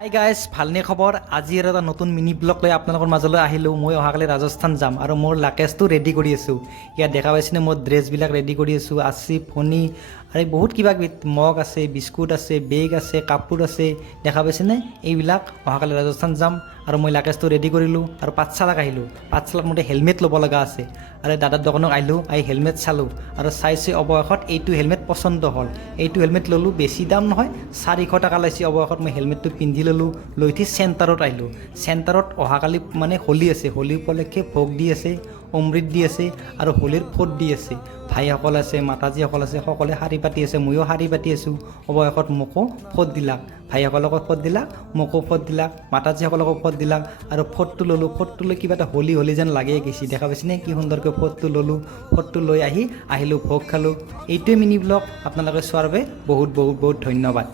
Hi guys ভালনে খবৰ। আজি আৰু এটা নতুন মিনি ব্লগ লৈ আপোনালোকৰ মাজলৈ আহিলোঁ। মই অহাকালি ৰাজস্থান যাম আৰু মোৰ লাকেজটো ৰেডি কৰি আছোঁ। ইয়াত দেখা পাইছেনে মোৰ ড্ৰেছবিলাক ৰেডি কৰি আছোঁ। আচি, ফণি, আৰু বহুত কিবা কিবি মগ আছে, বিস্কুট আছে বেগ আছে, কাপোৰ আছে। দেখা পাইছেনে? এইবিলাক অহাকালি ৰাজস্থান যাম আৰু মই লাকেজটো ৰেডি কৰিলোঁ আৰু পাঠশালাক আহিলোঁ। পাঠশালাত মোৰ হেলমেট ল'ব লগা আছে। আৰু দাদাৰ দোকানত আহিলোঁ আহি হেলমেট চালোঁ আৰু চাইছে অৱশেষত এইটো হেলমেট পচন্দ হ'ল। এইটো হেলমেট ল'লোঁ, বেছি দাম নহয়, চাৰিশ টকা লৈছে অৱশেষত মই হেলমেটটো পিন্ধি ল'লোঁ লৈ উঠি চেণ্টাৰত আহিলোঁ। চেণ্টাৰত অহাকালি মানে হোলী আছে। হোলী উপলক্ষে ভোগ দি আছে, অমৃত দি আছে আৰু হোলীৰ ফোট দি আছে। ভাইসকল আছে, মাতাজীসকল আছে সকলোৱে শাৰী পাতি আছে, ময়ো শাৰী পাতি আছোঁ। অৱশেষত মোকো ফোট দিলাক ভাইসকলকো ফোট দিলাক মোকো ফোট দিলাক মাতাজীসকলকো ফোট দিলাক আৰু ফোটটো ল'লোঁ। ফোটটো লৈ কিবা এটা হোলী হোলী যেন লাগে গৈছে দেখা পাইছেনে? কি সুন্দৰকৈ ফোটটো ল'লোঁ। ফোটটো লৈ আহি আহিলোঁ, ভোগ খালোঁ। এইটোৱে মিনি ব্লগ। আপোনালোকে চোৱাৰ বাবে বহুত বহুত বহুত ধন্যবাদ।